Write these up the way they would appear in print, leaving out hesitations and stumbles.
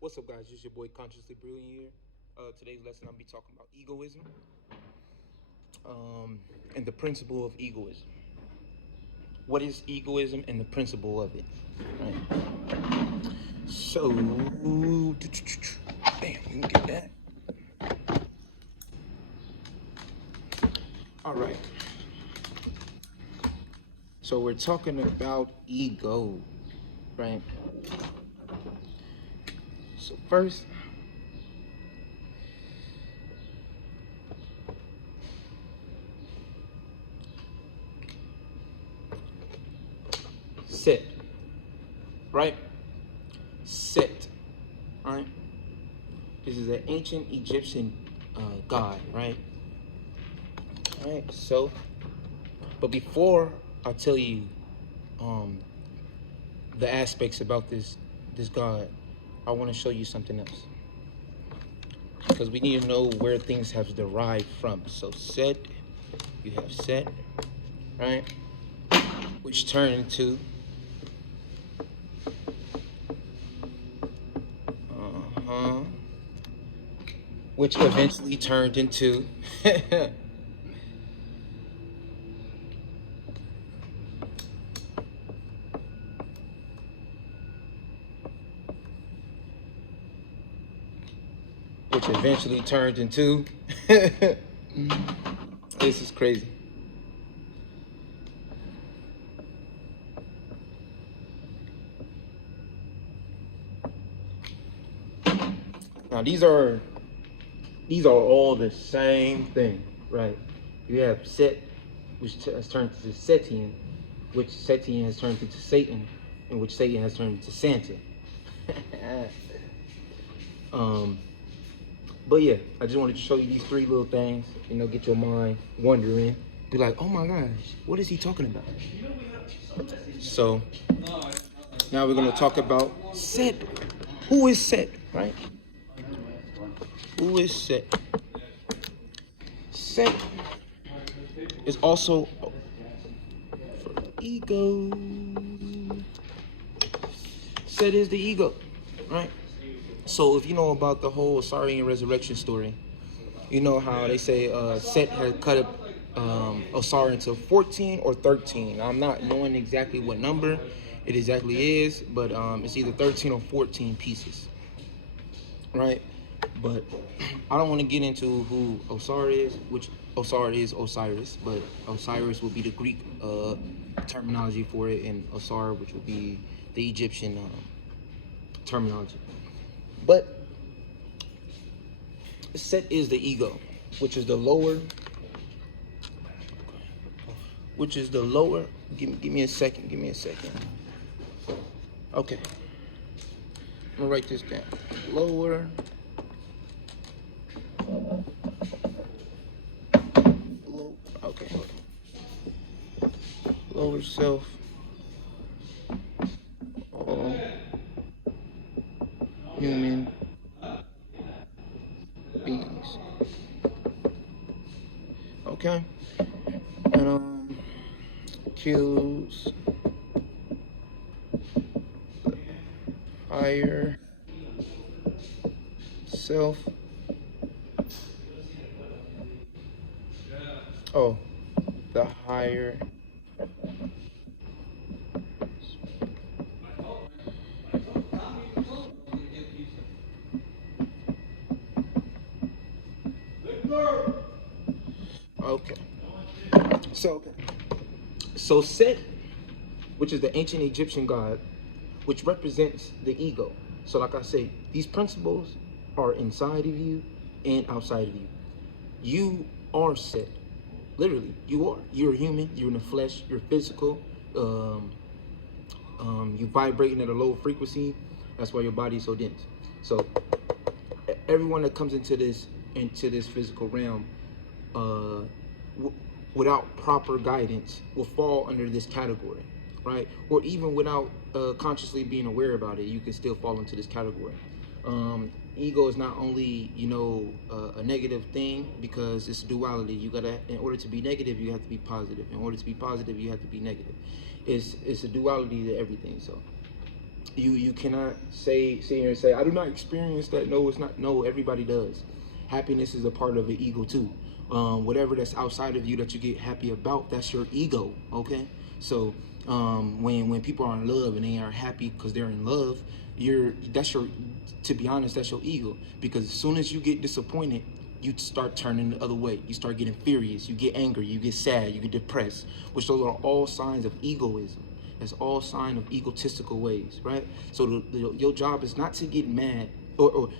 What's up, guys? It's your boy Consciously Brilliant here. Today's lesson I'll be talking about egoism, and the principle of egoism. What is egoism and the principle of it? Right. So, bam, you can get that. All right. So we're talking about ego, right? So first, Set, right? Set, right? This is an ancient Egyptian god, right? All right. So, but before I tell you um, the aspects about this God, I want to show you something else because we need to know where things have derived from. So set, you have set, right, which turned into uh-huh, which eventually turned into which eventually turned into this is crazy. Now these are all the same thing, right? You have Set, which has turned into Setian, which Setian has turned into Satan, and which Satan has turned into Santa. um, but yeah, I just wanted to show you these three little things, get your mind wondering, be like, oh my gosh, what is he talking about? So now we're gonna talk about Set. Who is Set, right? Who is Set? Set is also for ego. Set is the ego, right? So if you know about the whole Osirian resurrection story, you know how they say Set had cut up Osiris into 14 or 13. I'm not knowing exactly what number it exactly is, but it's either 13 or 14 pieces, right? But I don't want to get into who Osiris is, which Osiris is Osiris, but Osiris will be the Greek terminology for it, and Osiris, which would be the Egyptian terminology. But Set is the ego, which is the lower, Give me a second. Give me a second. Okay, I'm gonna write this down. Lower, low. Okay, hold on. Lower self. All human beings. Okay, and kills higher self. Oh, the higher. Okay. So, Set, which is the ancient Egyptian god, which represents the ego. So, like I say, these principles are inside of you and outside of you. You are Set. Literally, you are. You're human. You're in the flesh. You're physical. Um, you vibrating at a low frequency. That's why your body is so dense. So, everyone that comes into this physical realm, uh, without proper guidance, will fall under this category, right? Or even without consciously being aware about it, you can still fall into this category. Ego is not only, a negative thing, because it's duality. You gotta, in order to be negative, you have to be positive. In order to be positive, you have to be negative. It's a duality to everything. So You cannot sit here and say, I do not experience that. No, it's not. No, everybody does. Happiness is a part of the ego too. Whatever that's outside of you that you get happy about, that's your ego. Okay, so when people are in love and they are happy because they're in love, that's your, to be honest, that's your ego. Because as soon as you get disappointed, you start turning the other way. You start getting furious. You get angry. You get sad. You get depressed. Which those are all signs of egoism. That's all sign of egotistical ways, right? So your job is not to get mad, or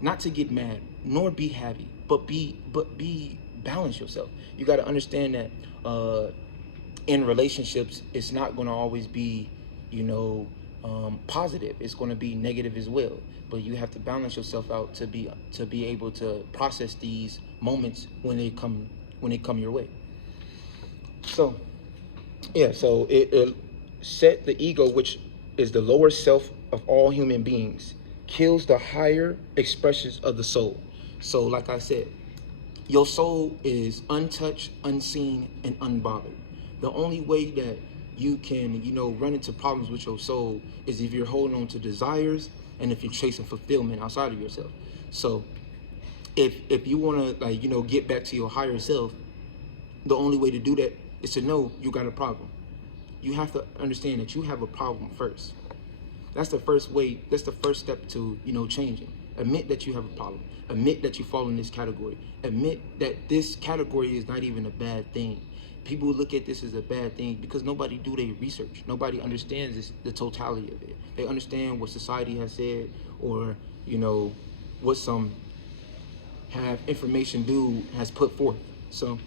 not to get mad, nor be happy, but be balance yourself. You got to understand that in relationships, it's not going to always be, positive. It's going to be negative as well. But you have to balance yourself out to be able to process these moments when they come your way. So yeah, so it set the ego, which is the lower self of all human beings, kills the higher expressions of the soul. So like I said, your soul is untouched, unseen, and unbothered. The only way that you can, run into problems with your soul is if you're holding on to desires and if you're chasing fulfillment outside of yourself. So if you want to, get back to your higher self, the only way to do that is to know you got a problem. You have to understand that you have a problem first. That's the first way. That's the first step to, changing. Admit that you have a problem. Admit that you fall in this category. Admit that this category is not even a bad thing. People look at this as a bad thing because nobody do their research. Nobody understands the totality of it. They understand what society has said, or, what some have information has put forth. So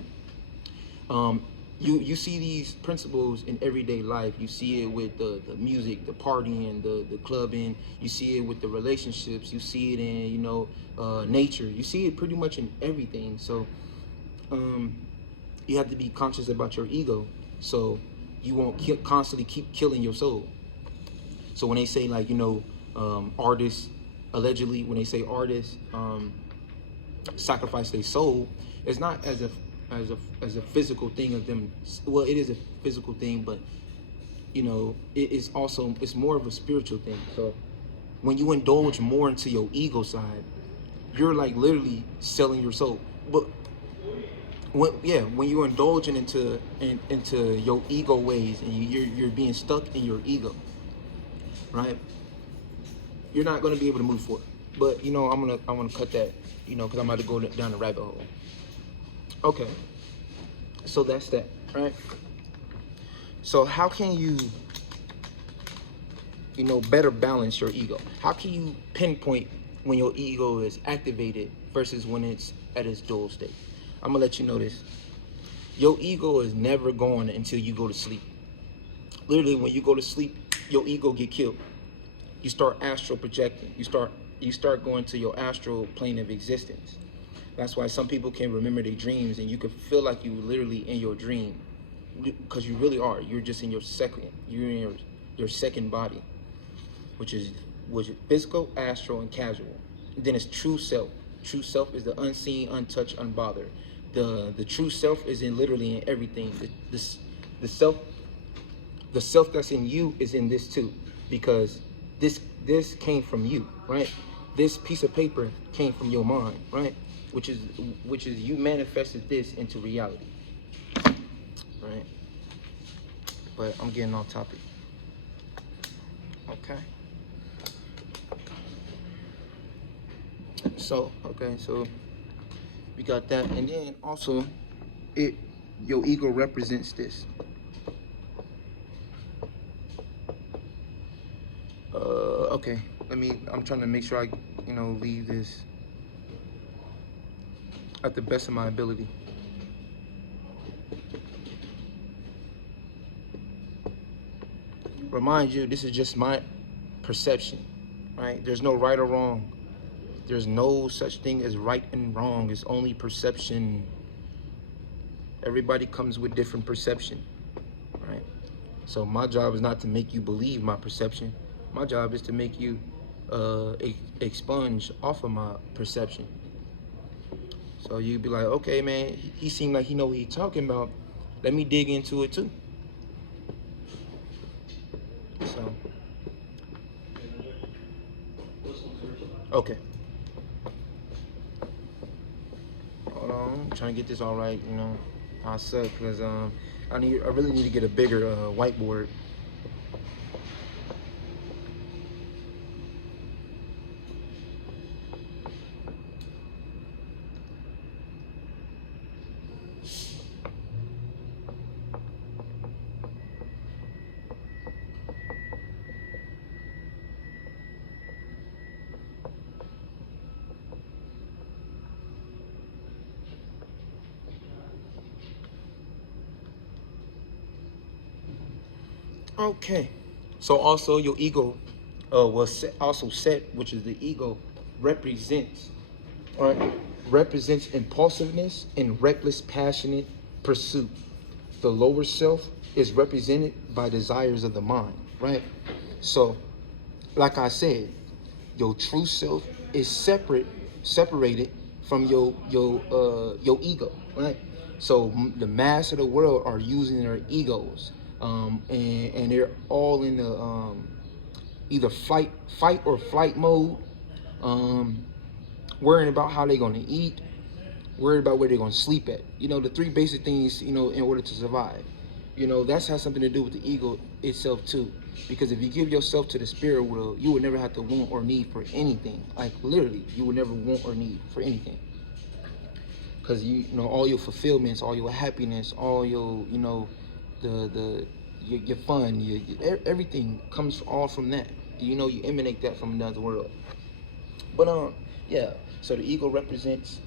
you see these principles in everyday life. You see it with the music, the partying, the clubbing. You see it with the relationships. You see it in nature. You see it pretty much in everything. So you have to be conscious about your ego, so you won't constantly keep killing your soul. So when they say artists, allegedly when they say artists sacrifice their soul, it's not as a physical thing of them. Well, it is a physical thing, but it's more of a spiritual thing. So when you indulge more into your ego side, you're like literally selling your soul. But when you're indulging into your ego ways, and you're being stuck in your ego, right? You're not going to be able to move forward. But I'm gonna cut that, because I'm about to go down the rabbit hole. Okay, so that's that, right? So how can you better balance your ego? How can you pinpoint when your ego is activated versus when it's at its dual state? I'm gonna let you know this. Your ego is never gone until you go to sleep. Literally, when you go to sleep, your ego get killed. You start astral projecting. You start going to your astral plane of existence. That's why some people can remember their dreams, and you can feel like you literally in your dream, because you really are. You're just in your second. You're in your second body, which is physical, astral, and casual. And then it's true self. True self is the unseen, untouched, unbothered. The true self is literally in everything. The self that's in you is in this too, because this came from you, right? This piece of paper came from your mind, right? Which is you manifested this into reality, right? But I'm getting off topic. Okay. So we got that, and then also your ego represents this. Okay, I'm trying to make sure I leave this at the best of my ability. Remind you, this is just my perception, right? There's no right or wrong. There's no such thing as right and wrong. It's only perception. Everybody comes with different perception, right? So my job is not to make you believe my perception. My job is to make you expunge off of my perception. So you'd be like, okay, man, he seemed like he know what he's talking about. Let me dig into it too. So Okay. Hold on. I'm trying to get this all right. You know, I suck because I really need to get a bigger whiteboard. Okay. So also your ego was also set, which is the ego represents, right? Represents impulsiveness and reckless, passionate pursuit. The lower self is represented by desires of the mind, right? So, like I said, your true self is separated from your ego, right? So the mass of the world are using their egos, and they're all in the either fight or flight mode, um, worrying about how they're gonna eat, worried about where they're gonna sleep at. You know, the three basic things, you know, in order to survive. You know, that's has something to do with the ego itself too. Because if you give yourself to the spirit world, you will never have to want or need for anything. Like literally, you will never want or need for anything. Because you know all your fulfillments, all your happiness, all your your fun, everything comes all from that. You know, you emanate that from another world. But yeah. So the ego represents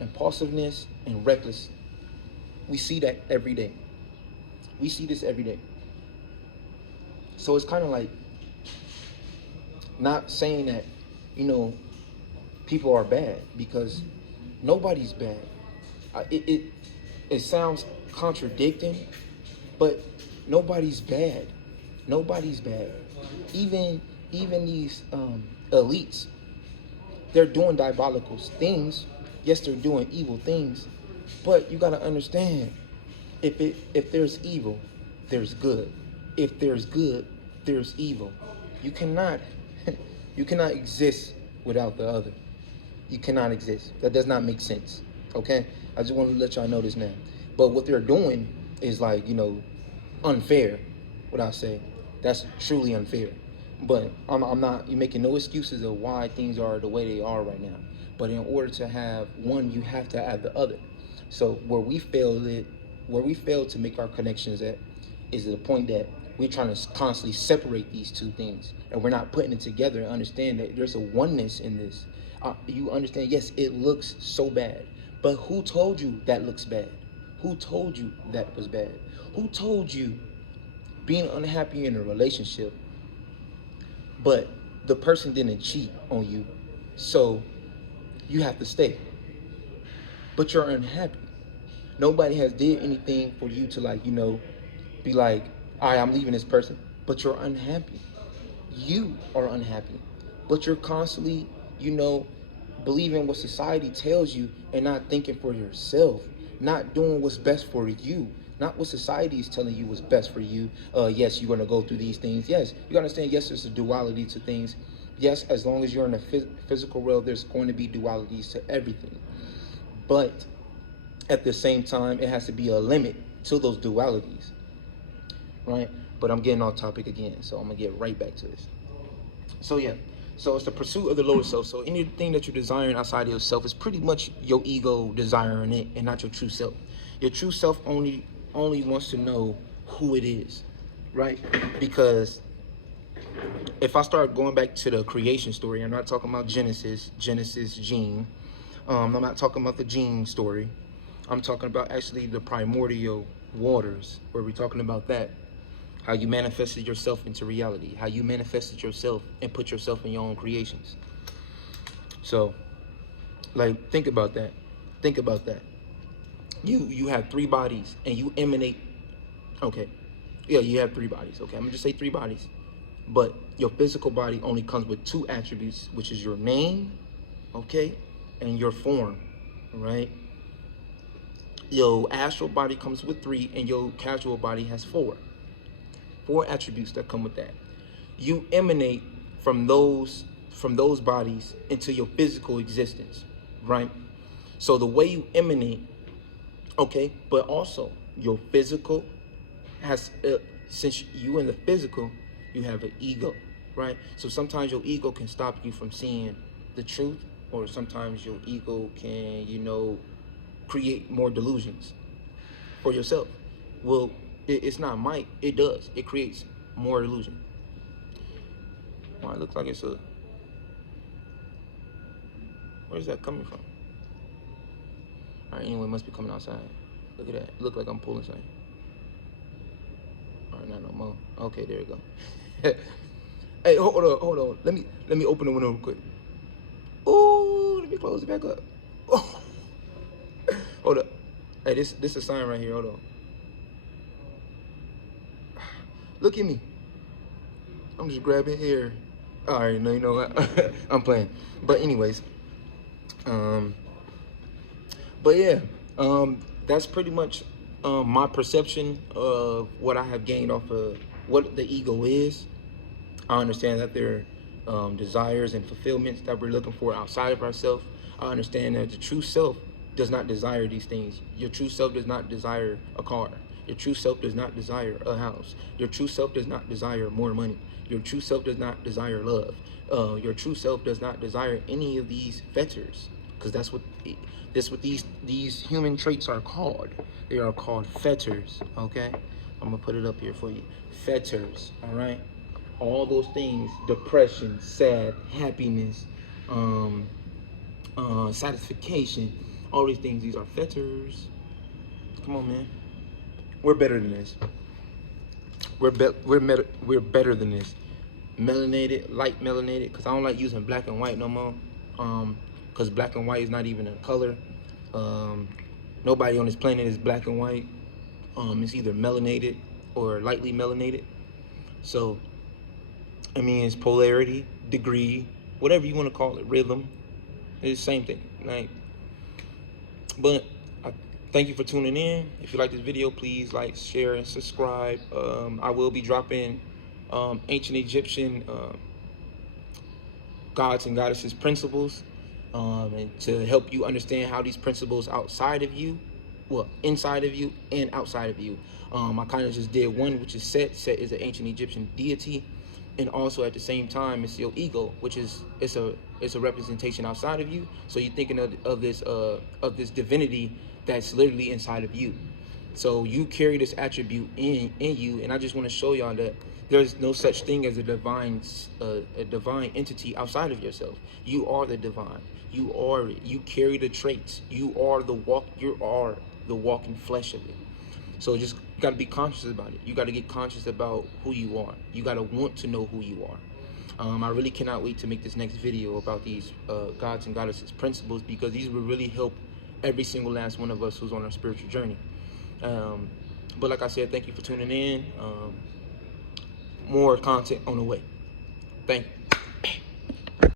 impulsiveness and reckless. We see that every day. We see this every day. So it's kind of like not saying that, you know, people are bad, because nobody's bad. It sounds contradicting, but nobody's bad. Nobody's bad. Even these elites, they're doing diabolical things. Yes, they're doing evil things, but you gotta understand, if there's evil, there's good. If there's good, there's evil. You cannot you cannot exist without the other. You cannot exist. That does not make sense. Okay? I just want to let y'all know this now. But what they're doing is like, you know, unfair, what I say. That's truly unfair. But I'm not, you're making no excuses of why things are the way they are right now. But in order to have one, you have to have the other. So where we fail to make our connections at is the point that we're trying to constantly separate these two things, and we're not putting it together and understand that there's a oneness in this. You understand? Yes, it looks so bad, but who told you that looks bad? Who told you that was bad? Who told you being unhappy in a relationship, but the person didn't cheat on you, so you have to stay, but you're unhappy? Nobody has did anything for you to, like, you know, be like, all right, I'm leaving this person, but you're unhappy. You are unhappy, but you're constantly, you know, believing what society tells you and not thinking for yourself, not doing what's best for you, not what society is telling you was best for you. Yes, you're going to go through these things. Yes, you understand. Yes, there's a duality to things. Yes, as long as you're in the physical world, there's going to be dualities to everything. But at the same time, it has to be a limit to those dualities, right? But I'm getting off topic again, so I'm gonna get right back to this. So yeah, so it's the pursuit of the lower self. So anything that you're desiring outside of yourself is pretty much your ego desiring it, and not your true self. Your true self only wants to know who it is, right? Because if I start going back to the creation story, I'm not talking about Genesis gene. I'm not talking about the gene story. I'm talking about actually the primordial waters, where we're talking about that. How you manifested yourself into reality, how you manifested yourself and put yourself in your own creations. So, like, think about that. Think about that. You have three bodies and you emanate. Okay, yeah, you have three bodies. Okay, I'm gonna just say three bodies. But your physical body only comes with two attributes, which is your name, okay, and your form, right? Your astral body comes with three, and your casual body has four attributes that come with that. You emanate from those from those bodies into your physical existence, right? So the way you emanate, okay, but also your physical has, since you in the physical, you have an ego, right? So sometimes your ego can stop you from seeing the truth, or sometimes your ego can, create more delusions for yourself. Well, it's not might, it does. It creates more illusion. Well, it looks like it's a, where's that coming from? All right, anyway, it must be coming outside. Look at that. Look like I'm pulling something. All right, not no more. Okay, there you go. Hey, hold on. Let me open the window real quick. Ooh, let me close it back up. Oh. Hold up. Hey, this is a sign right here. Hold on. Look at me. I'm just grabbing air. All right, no, you know what? I'm playing. But anyways, but yeah, that's pretty much my perception of what I have gained off of what the ego is. I understand that there are desires and fulfillments that we're looking for outside of ourselves. I understand that the true self does not desire these things. Your true self does not desire a car. Your true self does not desire a house. Your true self does not desire more money. Your true self does not desire love. Your true self does not desire any of these fetters, because that's what these human traits are called. They are called fetters. Okay, I'm gonna put it up here for you. Fetters. All right. All those things: depression, sad, happiness, satisfaction. All these things. These are fetters. Come on, man. We're better than this. We're better than this. Melanated, light melanated, because I don't like using black and white no more. Because black and white is not even a color. Nobody on this planet is black and white. It's either melanated or lightly melanated. So, I mean, it's polarity, degree, whatever you want to call it, rhythm. It's the same thing, right? But I thank you for tuning in. If you like this video, please like, share, and subscribe. I will be dropping ancient Egyptian gods and goddesses principles, and to help you understand how these principles outside of you, well, inside of you and outside of you. I kind of just did one, which is Set. Set is an ancient Egyptian deity, and also at the same time, it's your ego, which is it's a representation outside of you. So you're thinking of this divinity that's literally inside of you. So you carry this attribute in you, and I just want to show y'all that there's no such thing as a divine entity outside of yourself. You are the divine. You carry the traits. You are the walking flesh of it. So just got to be conscious about it. You got to get conscious about who you are. You got to want to know who you are. I really cannot wait to make this next video about these gods and goddesses principles, because these will really help every single last one of us who's on our spiritual journey. But like I said, thank you for tuning in. More content on the way. Thank you.